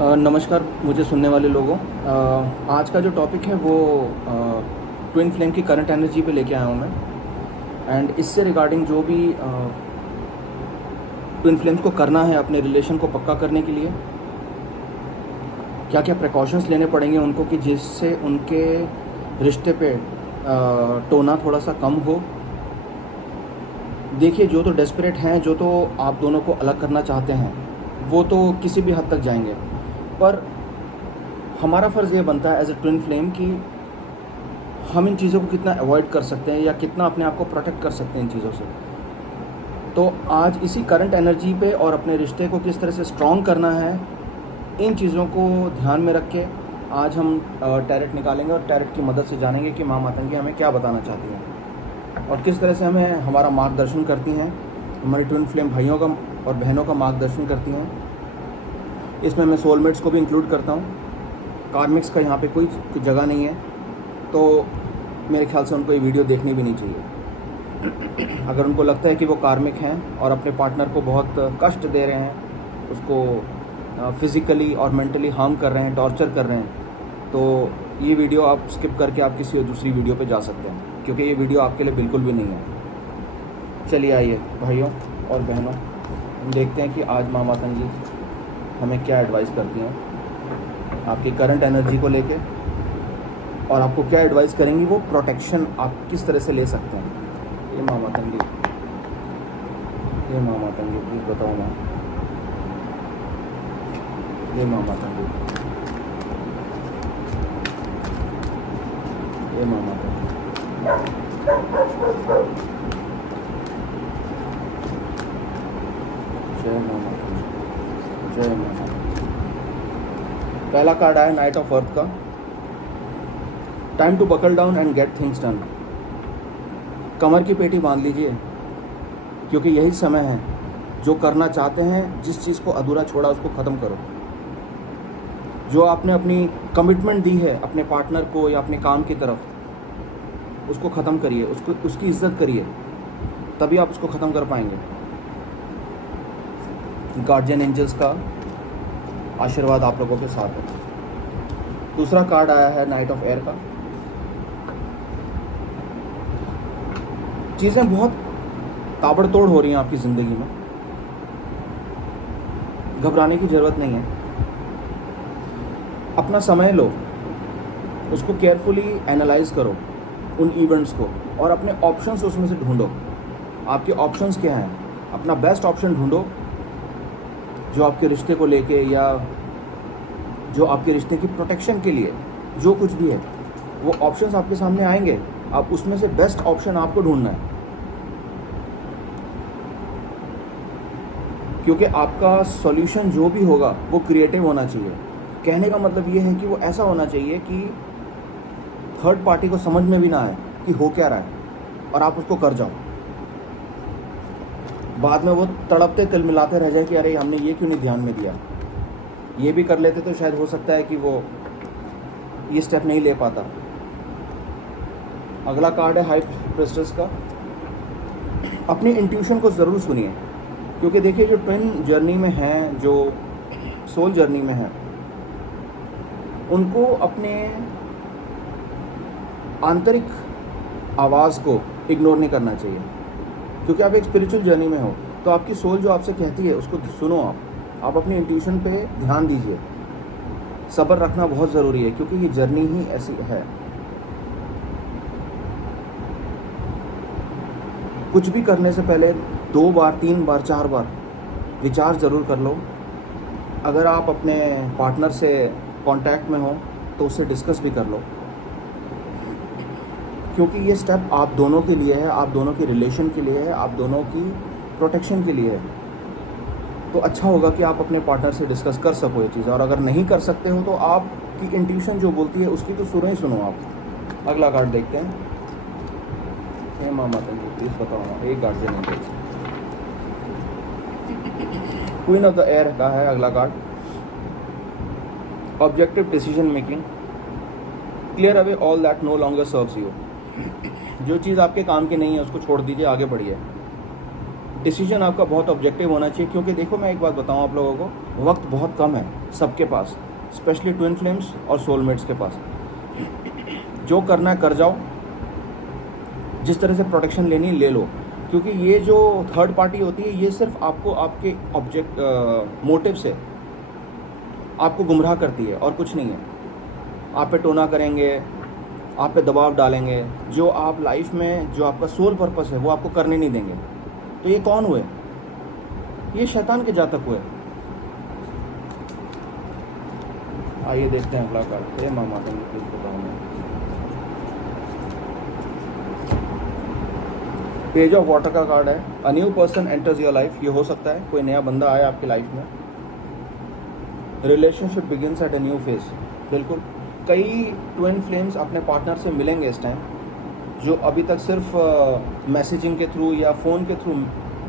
नमस्कार मुझे सुनने वाले लोगों। आज का जो टॉपिक है वो ट्विन फ्लेम की करंट एनर्जी पे लेके आया हूँ मैं। एंड इससे रिगार्डिंग जो भी ट्विन फ्लेम्स को करना है अपने रिलेशन को पक्का करने के लिए, क्या क्या प्रिकॉशंस लेने पड़ेंगे उनको कि जिससे उनके रिश्ते पे टोना थोड़ा सा कम हो। देखिए, जो तो डेस्परेट हैं, जो तो आप दोनों को अलग करना चाहते हैं, वो तो किसी भी हद तक जाएंगे, पर हमारा फ़र्ज़ ये बनता है एज ए ट्विन फ्लेम कि हम इन चीज़ों को कितना अवॉइड कर सकते हैं या कितना अपने आप को प्रोटेक्ट कर सकते हैं इन चीज़ों से। तो आज इसी करंट एनर्जी पे और अपने रिश्ते को किस तरह से स्ट्रॉन्ग करना है, इन चीज़ों को ध्यान में रख के आज हम टैरेट निकालेंगे और टैरेट की मदद से जानेंगे कि माँ मातंगी हमें क्या बताना चाहती हैं और किस तरह से हमें हमारा मार्गदर्शन करती हैं, हमारी ट्विन फ्लेम भाइयों का और बहनों का मार्गदर्शन करती हैं। इसमें मैं सोलमेट्स को भी इंक्लूड करता हूँ। कार्मिक्स का यहाँ पे कोई जगह नहीं है, तो मेरे ख्याल से उनको ये वीडियो देखनी भी नहीं चाहिए। अगर उनको लगता है कि वो कार्मिक हैं और अपने पार्टनर को बहुत कष्ट दे रहे हैं, उसको फिज़िकली और मेंटली हार्म कर रहे हैं, टॉर्चर कर रहे हैं, तो ये वीडियो आप स्किप करके आप किसी दूसरी वीडियो पे जा सकते हैं, क्योंकि ये वीडियो आपके लिए बिल्कुल भी नहीं है। चलिए आइए भाइयों और बहनों, हम देखते हैं कि आज माँ मातंगी हमें क्या एडवाइस करती हैं आपकी करंट एनर्जी को लेके, और आपको क्या एडवाइस करेंगी, वो प्रोटेक्शन आप किस तरह से ले सकते हैं। ये माँ मातंगी, ये माँ मातंगी प्लीज़ बताओ माँ, ये माँ मातंगी, ये माँ मातंगी, जय माँ मातंगी, जय माँ मातंगी। पहला कार्ड आया नाइट ऑफ अर्थ का। Time to buckle down and get things done. कमर की पेटी बांध लीजिए, क्योंकि यही समय है जो करना चाहते हैं, जिस चीज़ को अधूरा छोड़ा उसको ख़त्म करो। जो आपने अपनी कमिटमेंट दी है अपने पार्टनर को या अपने काम की तरफ, उसको ख़त्म करिए, उसकी इज्जत करिए, तभी आप उसको ख़त्म कर पाएंगे। गार्जियन एंजल्स का आशीर्वाद आप लोगों के साथ है। दूसरा कार्ड आया है नाइट ऑफ एयर का। चीज़ें बहुत ताबड़तोड़ हो रही हैं आपकी ज़िंदगी में, घबराने की ज़रूरत नहीं है। अपना समय लो, उसको केयरफुली एनालाइज करो उन इवेंट्स को, और अपने ऑप्शंस उसमें से ढूंढो। आपके ऑप्शंस क्या हैं, अपना बेस्ट ऑप्शन ढूंढो, जो आपके रिश्ते को लेके या जो आपके रिश्ते की प्रोटेक्शन के लिए जो कुछ भी है, वो ऑप्शंस आपके सामने आएंगे। आप उसमें से बेस्ट ऑप्शन आपको ढूंढना है, क्योंकि आपका सॉल्यूशन जो भी होगा वो क्रिएटिव होना चाहिए। कहने का मतलब ये है कि वो ऐसा होना चाहिए कि थर्ड पार्टी को समझ में भी ना आए कि हो क्या रहा है, और आप उसको कर जाओ। बाद में वो तड़पते तिलमिलाते रह जाए कि अरे हमने ये क्यों नहीं ध्यान में दिया, ये भी कर लेते तो शायद हो सकता है कि वो ये स्टेप नहीं ले पाता। अगला कार्ड है हाई प्रेस्टेस का। अपनी इंट्यूशन को ज़रूर सुनिए, क्योंकि देखिए जो ट्विन जर्नी में हैं, जो सोल जर्नी में हैं, उनको अपने आंतरिक आवाज़ को इग्नोर नहीं करना चाहिए, क्योंकि आप एक स्पिरिचुअल जर्नी में हो। तो आपकी सोल जो आपसे कहती है उसको सुनो। आप अपनी इंट्यूशन पे ध्यान दीजिए। सब्र रखना बहुत ज़रूरी है, क्योंकि ये जर्नी ही ऐसी है। कुछ भी करने से पहले 2 बार 3 बार 4 बार विचार ज़रूर कर लो। अगर आप अपने पार्टनर से कांटेक्ट में हो तो उससे डिस्कस भी कर लो, क्योंकि ये स्टेप आप दोनों के लिए है, आप दोनों की रिलेशन के लिए है, आप दोनों की प्रोटेक्शन के लिए है। तो अच्छा होगा कि आप अपने पार्टनर से डिस्कस कर सको ये चीज़, और अगर नहीं कर सकते हो तो आपकी इंट्यूशन जो बोलती है उसकी तो सुनो ही सुनो आप। अगला कार्ड देखते हैं। हे माँ मातंगी प्लीज़ बताओ, एक guardian angels, queen of the air का है अगला card. Objective decision making, clear away all that no longer serves you. जो चीज़ आपके काम की नहीं है उसको छोड़ दीजिए, आगे बढ़िए। डिसीजन आपका बहुत ऑब्जेक्टिव होना चाहिए, क्योंकि देखो मैं एक बात बताऊं आप लोगों को, वक्त बहुत कम है। सबके पास, स्पेशली ट्विन फ्लेम्स और सोलमेट्स के पास। जो करना है कर जाओ, जिस तरह से प्रोटेक्शन लेनी ले लो, क्योंकि ये जो थर्ड पार्टी होती है ये सिर्फ आपको आपके मोटिव से आपको गुमराह करती है और कुछ नहीं है। आप पे टोना करेंगे, आप पे दबाव डालेंगे, जो आप लाइफ में जो आपका सोल पर्पस है वो आपको करने नहीं देंगे। तो ये कौन हुए? ये शैतान के जातक हुए। आइए देखते हैं अगला कार्ड। हे माँ माता जी प्लीज बताओ। पेज ऑफ वाटर का कार्ड है। A new person enters your life. ये हो सकता है कोई नया बंदा आया आपकी लाइफ में। Relationship begins at a new phase. बिल्कुल, कई ट्विन फ्लेम्स अपने पार्टनर से मिलेंगे इस टाइम, जो अभी तक सिर्फ मैसेजिंग के थ्रू या फ़ोन के थ्रू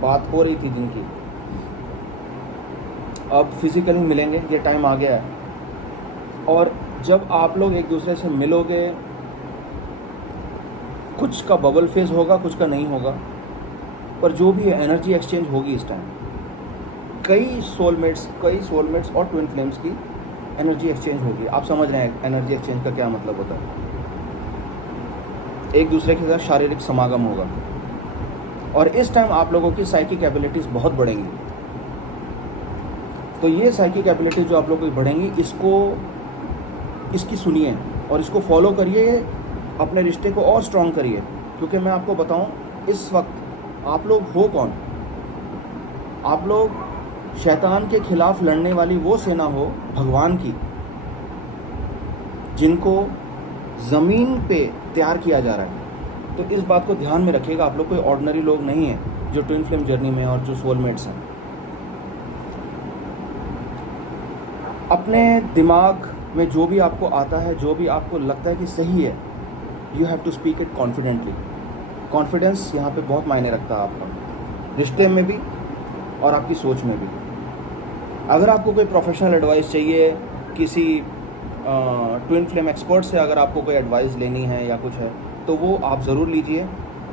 बात हो रही थी जिनकी, अब फिज़िकली मिलेंगे। ये टाइम आ गया है। और जब आप लोग एक दूसरे से मिलोगे, कुछ का बबल फेज होगा, कुछ का नहीं होगा, पर जो भी है एनर्जी एक्सचेंज होगी इस टाइम। कई सोलमेट्स और ट्विन फ्लेम्स की एनर्जी एक्सचेंज होगी। आप समझ रहे हैं एनर्जी एक्सचेंज का क्या मतलब होता है? एक दूसरे के साथ शारीरिक समागम होगा। और इस टाइम आप लोगों की साइकिक एबिलिटीज़ बहुत बढ़ेंगी। तो ये साइकिक एबिलिटी जो आप लोगों की बढ़ेंगी, इसकी सुनिए और इसको फॉलो करिए, अपने रिश्ते को और स्ट्रॉन्ग करिए। क्योंकि मैं आपको बताऊं, इस वक्त आप लोग हो कौन? आप लोग शैतान के खिलाफ लड़ने वाली वो सेना हो भगवान की, जिनको ज़मीन पे तैयार किया जा रहा है। तो इस बात को ध्यान में रखिएगा, आप लोग कोई ऑर्डिनरी लोग नहीं हैं जो ट्विन फ्लेम जर्नी में और जो सोलमेट्स हैं। अपने दिमाग में जो भी आपको आता है, जो भी आपको लगता है कि सही है, you have to speak it confidently. Confidence यहाँ पे बहुत मायने रखता है आपका, रिश्ते में भी और आपकी सोच में भी। अगर आपको कोई प्रोफेशनल एडवाइस चाहिए, किसी ट्विन फ्लेम एक्सपर्ट से अगर आपको कोई एडवाइस लेनी है या कुछ है, तो वो आप ज़रूर लीजिए।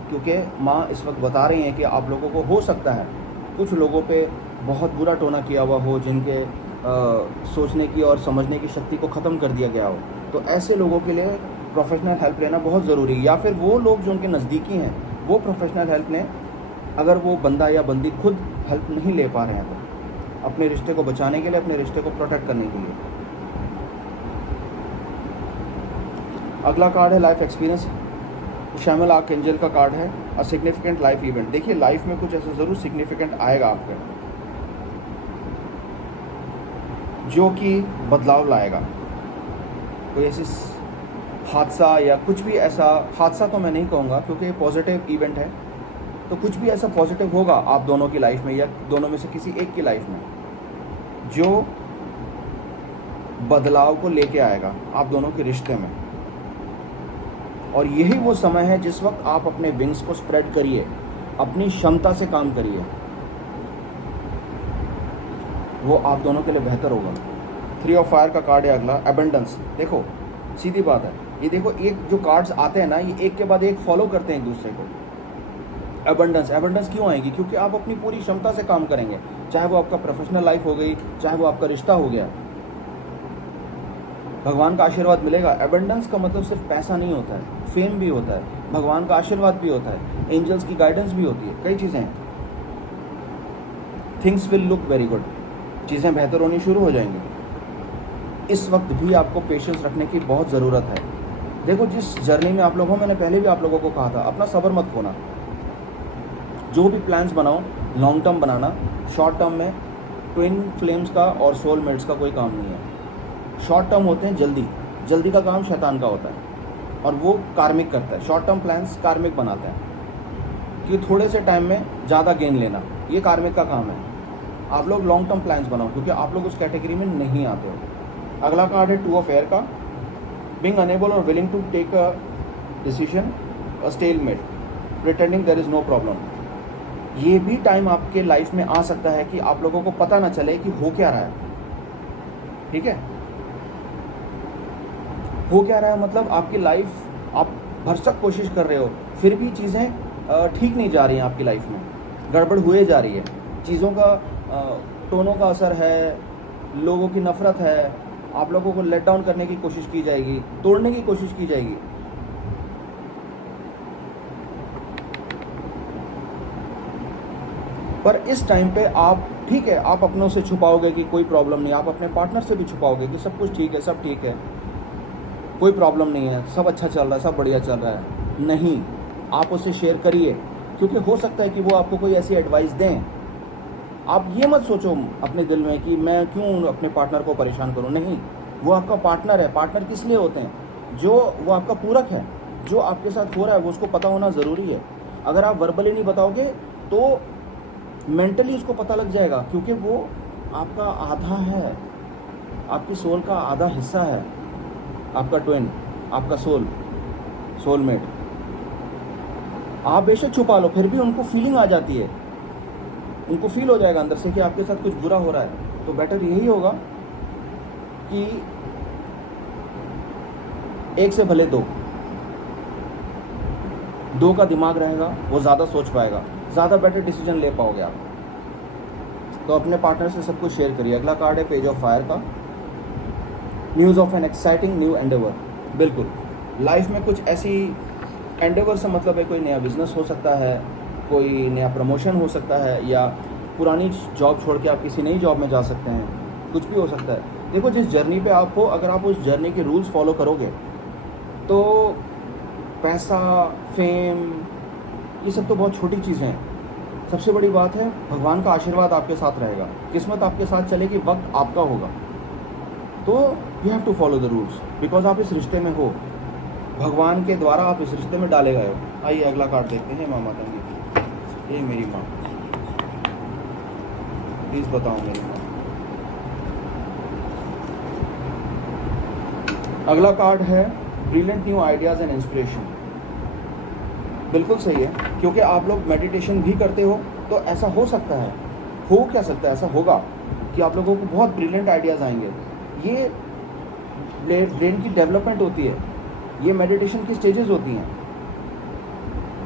क्योंकि माँ इस वक्त बता रही हैं कि आप लोगों को हो सकता है कुछ लोगों पे बहुत बुरा टोना किया हुआ हो, जिनके सोचने की और समझने की शक्ति को ख़त्म कर दिया गया हो। तो ऐसे लोगों के लिए प्रोफेशनल हेल्प लेना बहुत ज़रूरी है। या फिर वो लोग जो उनके नज़दीकी हैं वो प्रोफेशनल हेल्प लें, अगर वो बंदा या बंदी खुद हेल्प नहीं ले पा रहे हैं तो, अपने रिश्ते को बचाने के लिए, अपने रिश्ते को प्रोटेक्ट करने के लिए। अगला कार्ड है लाइफ एक्सपीरियंस। शैमुएल आर्कएंजल का कार्ड है। A significant life event. देखिए, लाइफ में कुछ ऐसा ज़रूर सिग्निफिकेंट आएगा आपके, जो कि बदलाव लाएगा। कोई ऐसी हादसा या कुछ भी ऐसा, हादसा तो मैं नहीं कहूँगा क्योंकि पॉजिटिव इवेंट है, तो कुछ भी ऐसा पॉजिटिव होगा आप दोनों की लाइफ में या दोनों में से किसी एक की लाइफ में, जो बदलाव को लेके आएगा आप दोनों के रिश्ते में। और यही वो समय है जिस वक्त आप अपने विंग्स को स्प्रेड करिए, अपनी क्षमता से काम करिए, वो आप दोनों के लिए बेहतर होगा। 3 ऑफ फायर का कार्ड है अगला, एबंडेंस। देखो, सीधी बात है, ये देखो, एक जो कार्ड्स आते हैं ना, ये एक के बाद एक फॉलो करते हैं एक दूसरे को। एबंडेंस क्यों आएगी? क्योंकि आप अपनी पूरी क्षमता से काम करेंगे, चाहे वो आपका प्रोफेशनल लाइफ हो गई, चाहे वो आपका रिश्ता हो गया। भगवान का आशीर्वाद मिलेगा। एबंडेंस का मतलब सिर्फ पैसा नहीं होता है, फेम भी होता है, भगवान का आशीर्वाद भी होता है, एंजल्स की गाइडेंस भी होती है, कई चीज़ें हैं। Things will look very good, चीज़ें बेहतर होनी शुरू हो जाएंगी। इस वक्त भी आपको पेशेंस रखने की बहुत ज़रूरत है। देखो, जिस जर्नी में आप लोग हो, मैंने पहले भी आप लोगों को कहा था, अपना सब्र मत खोना। जो भी प्लान्स बनाओ, लॉन्ग टर्म बनाना। शॉर्ट टर्म में ट्विन फ्लेम्स का और सोलमेट्स का कोई काम नहीं है। शॉर्ट टर्म होते हैं जल्दी का काम शैतान का होता है और वो कार्मिक करता है। शॉर्ट टर्म प्लान्स कार्मिक बनाते हैं कि थोड़े से टाइम में ज़्यादा गेन लेना, ये कार्मिक का काम है। आप लोग लॉन्ग टर्म प्लान्स बनाओ, क्योंकि आप लोग उस कैटेगरी में नहीं आते हो। अगला कार्ड है 2 ऑफ एयर का, बीइंग अनेबल और willing to take a decision, a stalemate, pretending there is no problem. ये भी टाइम आपके लाइफ में आ सकता है कि आप लोगों को पता ना चले कि हो क्या रहा है। ठीक है, हो क्या रहा है मतलब आपकी लाइफ, आप भरसक कोशिश कर रहे हो, फिर भी चीज़ें ठीक नहीं जा रही हैं आपकी लाइफ में, गड़बड़ हुए जा रही है। चीज़ों का टोनों का असर है, लोगों की नफ़रत है, आप लोगों को लेट डाउन करने की कोशिश की जाएगी, तोड़ने की कोशिश की जाएगी। पर इस टाइम पे आप ठीक है, आप अपनों से छुपाओगे कि कोई प्रॉब्लम नहीं, आप अपने पार्टनर से भी छुपाओगे कि सब कुछ ठीक है, सब ठीक है, कोई प्रॉब्लम नहीं है, सब अच्छा चल रहा है, सब बढ़िया चल रहा है। नहीं, आप उसे शेयर करिए, क्योंकि हो सकता है कि वो आपको कोई ऐसी एडवाइस दें। आप ये मत सोचो अपने दिल में कि मैं क्यों अपने पार्टनर को परेशान करूं। नहीं, वो आपका पार्टनर है। पार्टनर किस लिए होते हैं? जो वो आपका पूरक है। जो आपके साथ हो रहा है वो उसको पता होना ज़रूरी है। अगर आप वर्बली नहीं बताओगे तो मेंटली उसको पता लग जाएगा, क्योंकि वो आपका आधा है, आपकी सोल का आधा हिस्सा है, आपका ट्विन, आपका सोलमेट। आप बेशक छुपा लो, फिर भी उनको फीलिंग आ जाती है, उनको फील हो जाएगा अंदर से कि आपके साथ कुछ बुरा हो रहा है। तो बेटर यही होगा कि एक से भले दो का दिमाग रहेगा, वो ज़्यादा सोच पाएगा, ज़्यादा बेटर डिसीजन ले पाओगे आप। तो अपने पार्टनर से सब कुछ शेयर करिए। अगला कार्ड है पेज ऑफ फायर का, news of an exciting new Endeavour. बिल्कुल, लाइफ में कुछ ऐसी एंडेवर से मतलब है कोई नया बिजनेस हो सकता है, कोई नया प्रमोशन हो सकता है, या पुरानी जॉब छोड़ के आप किसी नई जॉब में जा सकते हैं, कुछ भी हो सकता है। देखो, जिस जर्नी पे आप हो, अगर आप उस जर्नी के रूल्स फॉलो करोगे तो पैसा, फेम, ये सब तो बहुत छोटी चीज़ें हैं। सबसे बड़ी बात है भगवान का आशीर्वाद आपके साथ रहेगा, किस्मत आपके साथ चलेगी, वक्त आपका होगा। तो you have to follow the rules, because आप इस रिश्ते में हो, भगवान के द्वारा आप इस रिश्ते में डाले गए हो। आइए अगला कार्ड देखते हैं। माँ माता की, ये मेरी माँ, प्लीज़ बताओ मेरी माँ। अगला कार्ड है brilliant new ideas and inspiration. बिल्कुल सही है, क्योंकि आप लोग मेडिटेशन भी करते हो, तो ऐसा हो सकता है, हो क्या सकता है, ऐसा होगा कि आप लोगों को बहुत ब्रिलियंट आइडियाज़ आएंगे। ये ब्रेन की डेवलपमेंट होती है, ये मेडिटेशन की स्टेजेस होती हैं।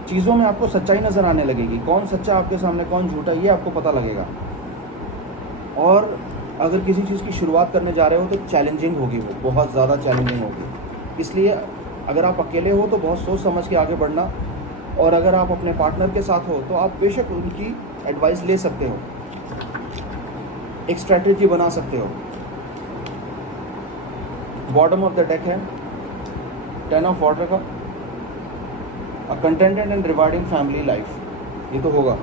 चीज़ों में आपको सच्चाई नज़र आने लगेगी, कौन सच्चा आपके सामने, कौन झूठा, ये आपको पता लगेगा। और अगर किसी चीज़ की शुरुआत करने जा रहे हो तो चैलेंजिंग होगी, वो बहुत ज़्यादा चैलेंजिंग होगी। इसलिए अगर आप अकेले हो तो बहुत सोच समझ के आगे बढ़ना, और अगर आप अपने पार्टनर के साथ हो तो आप बेशक उनकी एडवाइस ले सकते हो, एक स्ट्रैटेजी बना सकते हो। बॉटम ऑफ द डेक है 10 ऑफ वाटर का, a contented and rewarding family life. ये तो होगा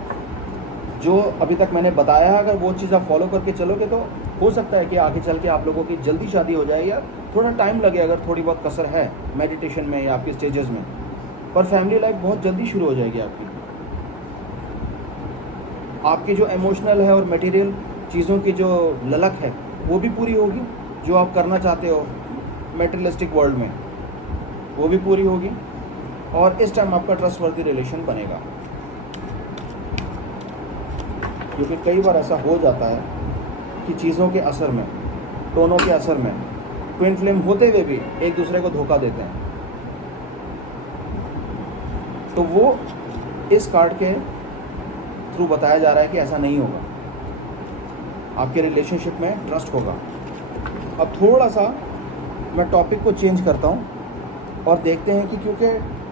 जो अभी तक मैंने बताया है। अगर वो चीज़ आप फॉलो करके चलोगे तो हो सकता है कि आगे चल के आप लोगों की जल्दी शादी हो जाए, या थोड़ा टाइम लगे अगर थोड़ी बहुत कसर है मेडिटेशन में या आपकी स्टेजेस में, पर फैमिली लाइफ बहुत जल्दी शुरू हो जाएगी आपकी। आपकी जो इमोशनल है और मटेरियल चीज़ों की जो ललक है वो भी पूरी होगी, जो आप करना चाहते हो मटेरियलिस्टिक वर्ल्ड में वो भी पूरी होगी, और इस टाइम आपका ट्रस्टवर्दी रिलेशन बनेगा। क्योंकि कई बार ऐसा हो जाता है कि चीज़ों के असर में, टोनों के असर में, ट्विन फ्लेम होते हुए भी एक दूसरे को धोखा देते हैं। तो वो इस कार्ड के थ्रू बताया जा रहा है कि ऐसा नहीं होगा, आपके रिलेशनशिप में ट्रस्ट होगा। अब थोड़ा सा मैं टॉपिक को चेंज करता हूँ और देखते हैं कि क्योंकि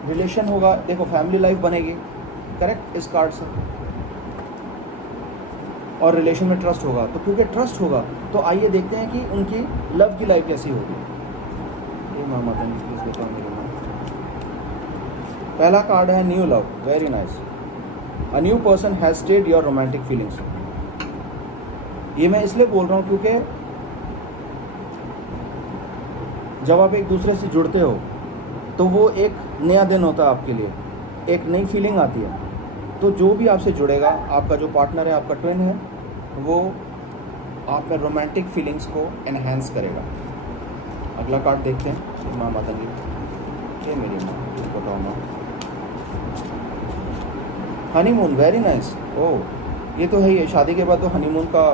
रिलेशन होगा, देखो फैमिली लाइफ बनेगी, करेक्ट, इस कार्ड से, और रिलेशन में ट्रस्ट होगा। तो क्योंकि ट्रस्ट होगा तो आइए देखते हैं कि उनकी लव की लाइफ कैसी होगी। ये मामा प्लीज़ बताओ मेरे माँ। पहला कार्ड है new love, very nice. A new person has stayed your romantic feelings. ये मैं इसलिए बोल रहा हूँ क्योंकि जब आप एक दूसरे से जुड़ते हो तो वो एक नया दिन होता है आपके लिए, एक नई फीलिंग आती है। तो जो भी आपसे जुड़ेगा, आपका जो पार्टनर है, आपका ट्विन है, वो आप में रोमांटिक फीलिंग्स को एनहेंस करेगा। अगला कार्ड देखते हैं। माँ माता जी, ये मेरी माँ, कुछ बताओ माँ। Honeymoon, very nice. ओह, ये तो है ही है, शादी के बाद तो हनीमून का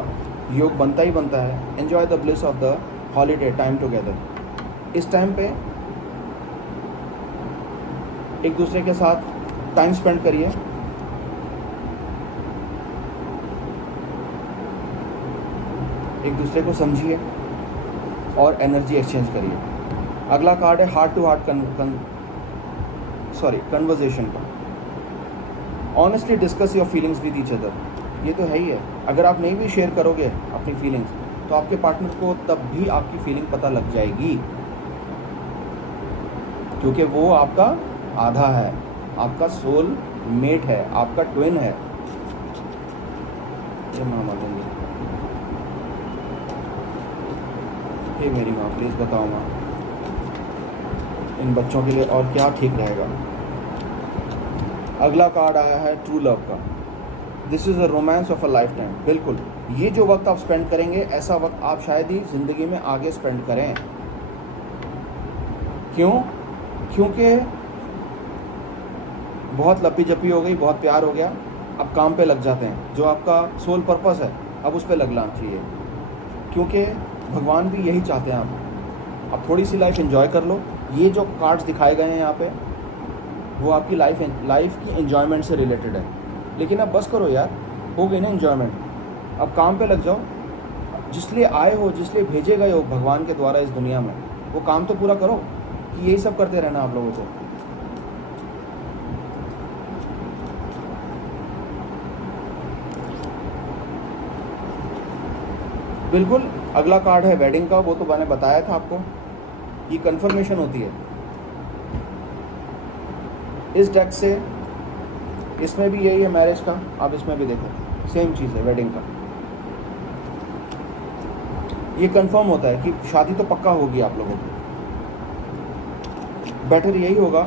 योग बनता ही बनता है। Enjoy the bliss of the holiday time together. इस टाइम पे एक दूसरे के साथ टाइम स्पेंड करिए। एक दूसरे को समझिए और एनर्जी एक्सचेंज करिए। अगला कार्ड है हार्ट टू हार्ट कन्वर्जेशन का। Honestly discuss your feelings with each other. ये तो है ही है, अगर आप नहीं भी शेयर करोगे अपनी फीलिंग्स तो आपके पार्टनर को तब भी आपकी फीलिंग पता लग जाएगी, क्योंकि वो आपका आधा है, आपका सोल मेट है, आपका ट्विन है। ये मामा देंगे, हे मेरी माँ प्लीज़ बताओ माँ, इन बच्चों के लिए और क्या ठीक रहेगा। अगला कार्ड आया है ट्रू लव का। This is a romance of a life time. बिल्कुल, ये जो वक्त आप स्पेंड करेंगे ऐसा वक्त आप शायद ही ज़िंदगी में आगे स्पेंड करें। क्यों? क्योंकि बहुत लपी जपी हो गई, बहुत प्यार हो गया, अब काम पे लग जाते हैं। जो आपका सोल पर्पस है अब उस पे लगना चाहिए, क्योंकि भगवान भी यही चाहते हैं आप। अब थोड़ी सी लाइफ एंजॉय कर लो। ये जो कार्ड्स दिखाए गए हैं यहाँ पे वो आपकी लाइफ की एंजॉयमेंट से रिलेटेड है। लेकिन अब बस करो यार, हो गई ना एंजॉयमेंट, अब काम पे लग जाओ। जिसलिए आए हो, जिसलिए भेजे गए हो भगवान के द्वारा इस दुनिया में, वो काम तो पूरा करो कि यही सब करते रहना आप लोगों को। बिल्कुल, अगला कार्ड है वेडिंग का। वो तो मैंने बताया था आपको, ये कंफर्मेशन होती है इस डेक से। इसमें भी यही है मैरिज का, आप इसमें भी देखो सेम चीज़ है वेडिंग का। ये कंफर्म होता है कि शादी तो पक्का होगी आप लोगों की। बेटर यही होगा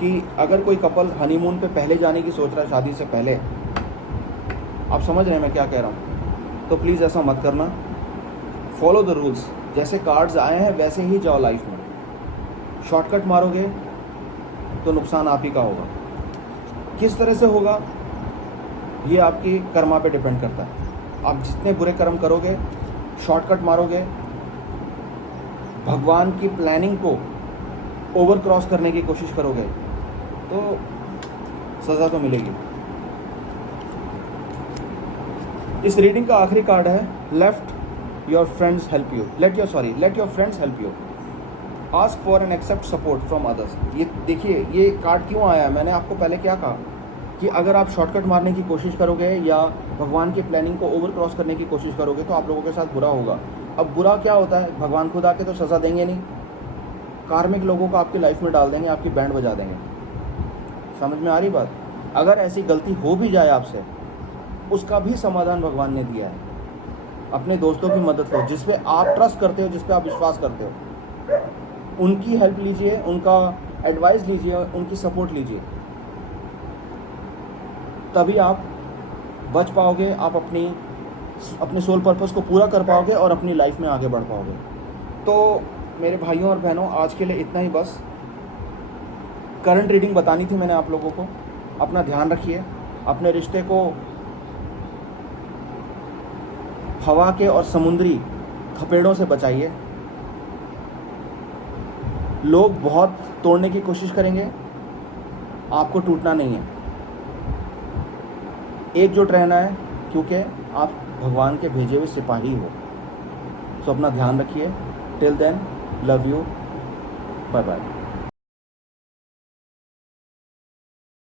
कि अगर कोई कपल हनीमून पे पहले जाने की सोच रहा है शादी से पहले, आप समझ रहे हैं मैं क्या कह रहा हूँ, तो प्लीज़ ऐसा मत करना। फॉलो द रूल्स, जैसे कार्ड्स आए हैं वैसे ही जाओ लाइफ में। शॉर्टकट मारोगे तो नुकसान आप ही का होगा। किस तरह से होगा ये आपकी कर्मा पे डिपेंड करता है। आप जितने बुरे कर्म करोगे, शॉर्टकट मारोगे, भगवान की प्लानिंग को ओवर क्रॉस करने की कोशिश करोगे तो सज़ा तो मिलेगी। इस रीडिंग का आखिरी कार्ड है let your friends help you. Let your friends help you. Ask for and accept support from others. ये देखिए ये कार्ड क्यों आया। मैंने आपको पहले क्या कहा कि अगर आप शॉर्टकट मारने की कोशिश करोगे या भगवान की प्लानिंग को ओवर क्रॉस करने की कोशिश करोगे तो आप लोगों के साथ बुरा होगा। अब बुरा क्या होता है, भगवान खुद आके तो सज़ा देंगे नहीं, कार्मिक लोगों को आपकी लाइफ में डाल देंगे, आपकी बैंड बजा देंगे। समझ में आ रही बात। अगर ऐसी गलती हो भी जाए आपसे, उसका भी समाधान भगवान ने दिया है। अपने दोस्तों की मदद करो, जिस पे आप ट्रस्ट करते हो, जिस पे आप विश्वास करते हो, उनकी हेल्प लीजिए, उनका एडवाइस लीजिए, उनकी सपोर्ट लीजिए, तभी आप बच पाओगे, आप अपने सोल पर्पस को पूरा कर पाओगे और अपनी लाइफ में आगे बढ़ पाओगे। तो मेरे भाइयों और बहनों, आज के लिए इतना ही बस। करंट रीडिंग बतानी थी मैंने आप लोगों को। अपना ध्यान रखिए, अपने रिश्ते को हवा के और समुद्री थपेड़ों से बचाइए। लोग बहुत तोड़ने की कोशिश करेंगे, आपको टूटना नहीं है, एकजुट रहना है, क्योंकि आप भगवान के भेजे हुए सिपाही हो। तो अपना ध्यान रखिए। Till then, love you, bye bye.